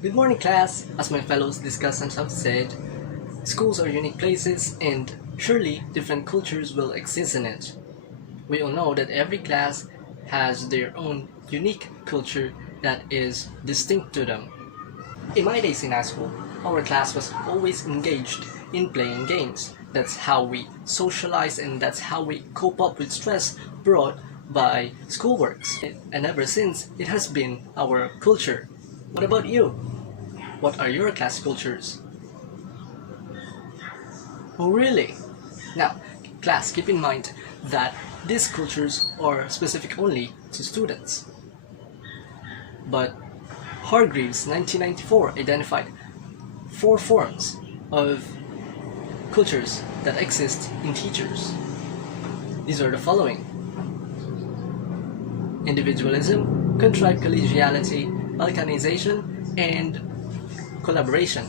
Good morning, class! As my fellows discussants have said, schools are unique places and surely different cultures will exist in it. We all know that every class has their own unique culture that is distinct to them. In my days in high school, our class was always engaged in playing games. That's how we socialize and that's how we cope up with stress brought by schoolworks. And ever since, it has been our culture. What about you? What are your class cultures? Oh really? Now, class, keep in mind that these cultures are specific only to students. But Hargreaves 1994 identified 4 forms of cultures that exist in teachers. These are the following: individualism, contrived collegiality, balkanization, and collaboration.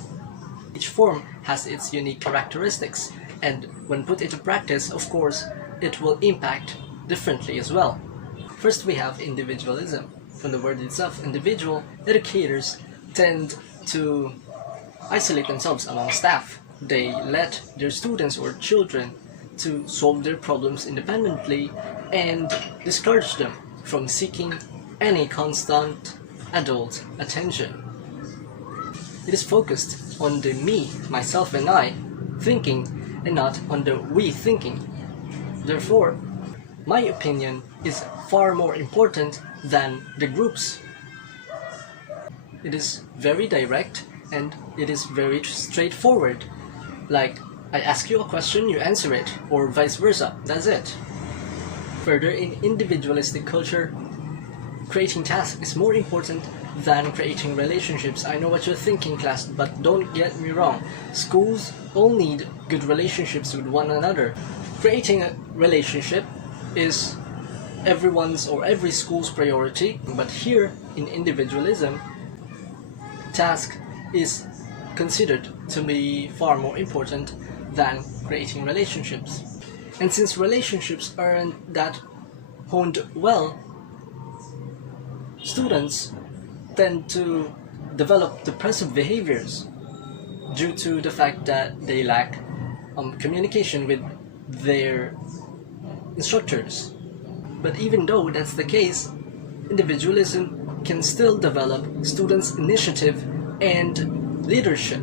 Each form has its unique characteristics, and when put into practice, of course, it will impact differently as well. First, we have individualism. From the word itself, individual, educators tend to isolate themselves among staff. They let their students or children to solve their problems independently and discourage them from seeking any constant adult attention. It is focused on the me, myself and I thinking and not on the we thinking. Therefore, my opinion is far more important than the group's. It is very direct and it is very straightforward. Like, I ask you a question, you answer it, or vice versa, that's it. Further, in individualistic culture, creating tasks is more important than creating relationships. I know what you're thinking, class, but don't get me wrong. Schools all need good relationships with one another. Creating a relationship is everyone's or every school's priority, but here in individualism, task is considered to be far more important than creating relationships. And since relationships aren't that honed well, students tend to develop depressive behaviors due to the fact that they lack communication with their instructors. But even though that's the case, individualism can still develop students' initiative and leadership.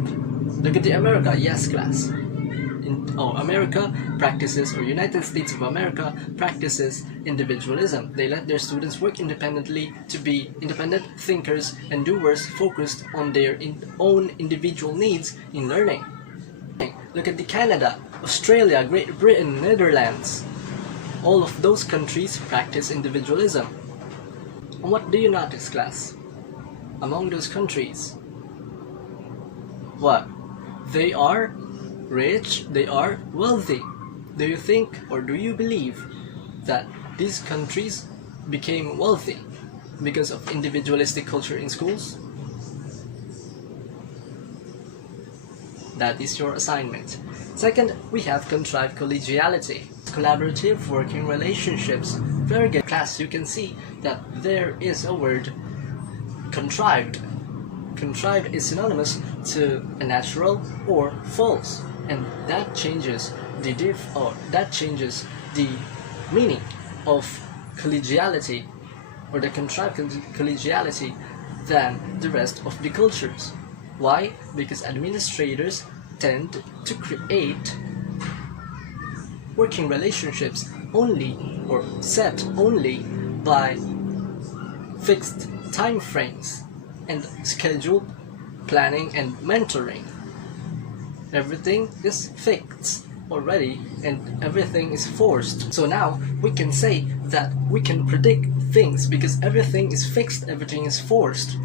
Look at the America, yes class. America practices, or United States of America practices individualism. They let their students work independently to be independent thinkers and doers focused on their own individual needs in learning. Look at the Canada, Australia, Great Britain, Netherlands. All of those countries practice individualism. And what do you notice, class? Among those countries, what? They are rich, they are wealthy. Do you think or do you believe that these countries became wealthy because of individualistic culture in schools? That is your assignment. Second, we have contrived collegiality, collaborative working relationships. Very good, class. You can see that there is a word, contrived. Contrived is synonymous to a natural or false, and that changes the meaning of collegiality or the contrived collegiality than the rest of the cultures. Why? Because administrators tend to create working relationships only or set only by fixed time frames and scheduled planning and mentoring. Everything is fixed already and everything is forced. So now we can say that we can predict things because everything is fixed, everything is forced.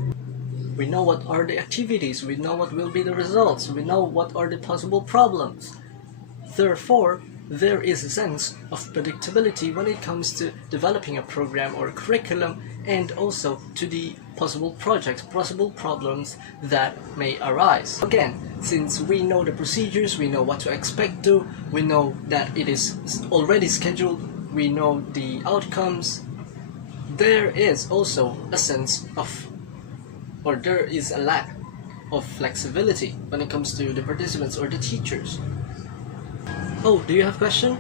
We know what are the activities, we know what will be the results, we know what are the possible problems. Therefore, there is a sense of predictability when it comes to developing a program or a curriculum and also to the possible projects, possible problems that may arise. Again, since we know the procedures, we know what to expect to, we know that it is already scheduled, we know the outcomes, there is also a sense of, or there is a lack of flexibility when it comes to the participants or the teachers. Oh, do you have a question?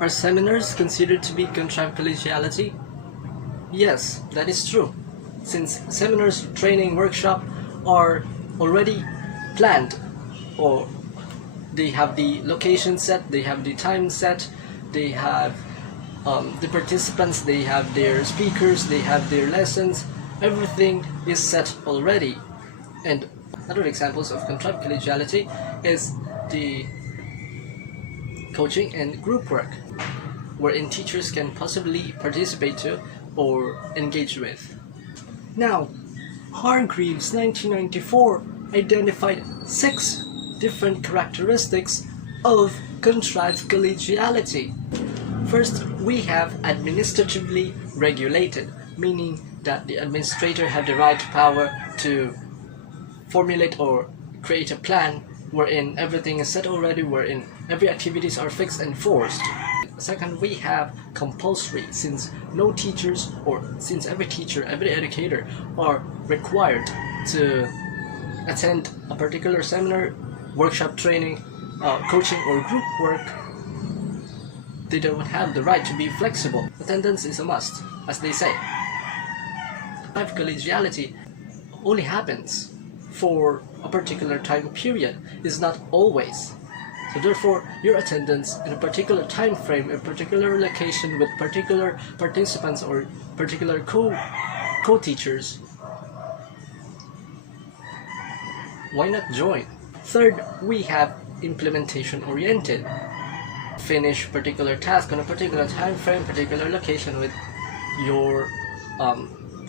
Are seminars considered to be contrived collegiality? Yes, that is true. Since seminars, training, workshop are already planned, or they have the location set, they have the time set, they have the participants, they have their speakers, they have their lessons, everything is set already. And other examples of contrived collegiality is the coaching and group work, wherein teachers can possibly participate to or engage with. Now, Hargreaves 1994 identified 6 different characteristics of contrived collegiality. First, we have administratively regulated, meaning that the administrator have the right power to formulate or create a plan wherein everything is set already, wherein every activities are fixed and forced. Second, we have compulsory, since no teachers, or since every teacher, every educator are required to attend a particular seminar, workshop, training, coaching or group work, they don't have the right to be flexible. Attendance is a must, as they say. Contrived collegiality only happens for a particular time period, is not always. So therefore, your attendance in a particular time frame, a particular location with particular participants or particular co-teachers, why not join? Third, we have implementation oriented. Finish particular task on a particular time frame, particular location with your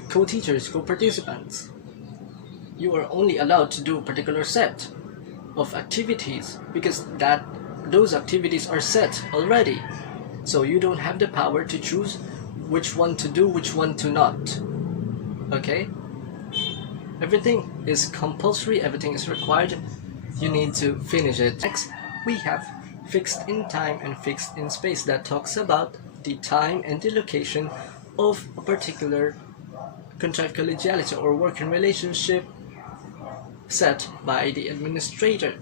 co-teachers, co-participants. You are only allowed to do a particular set of activities because those activities are set already. So you don't have the power to choose which one to do, which one to not. Okay? Everything is compulsory, everything is required. You need to finish it. Next, we have fixed in time and fixed in space. That talks about the time and the location of a particular contrived collegiality or working relationship set by the administrator.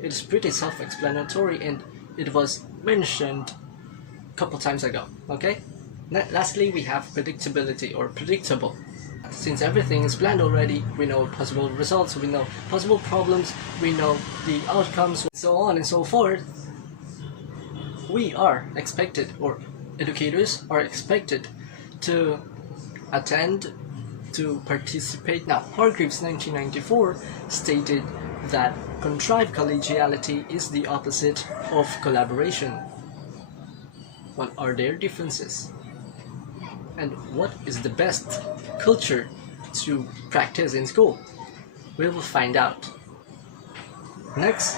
It is pretty self-explanatory and it was mentioned a couple times ago. Okay? Lastly, we have predictability or predictable. Since everything is planned already, we know possible results, we know possible problems, we know the outcomes, so on and so forth. We are expected, or educators are expected, to attend, to participate. Now, Hargreaves 1994 stated that contrived collegiality is the opposite of collaboration. What are their differences? And what is the best culture to practice in school? We will find out. Next,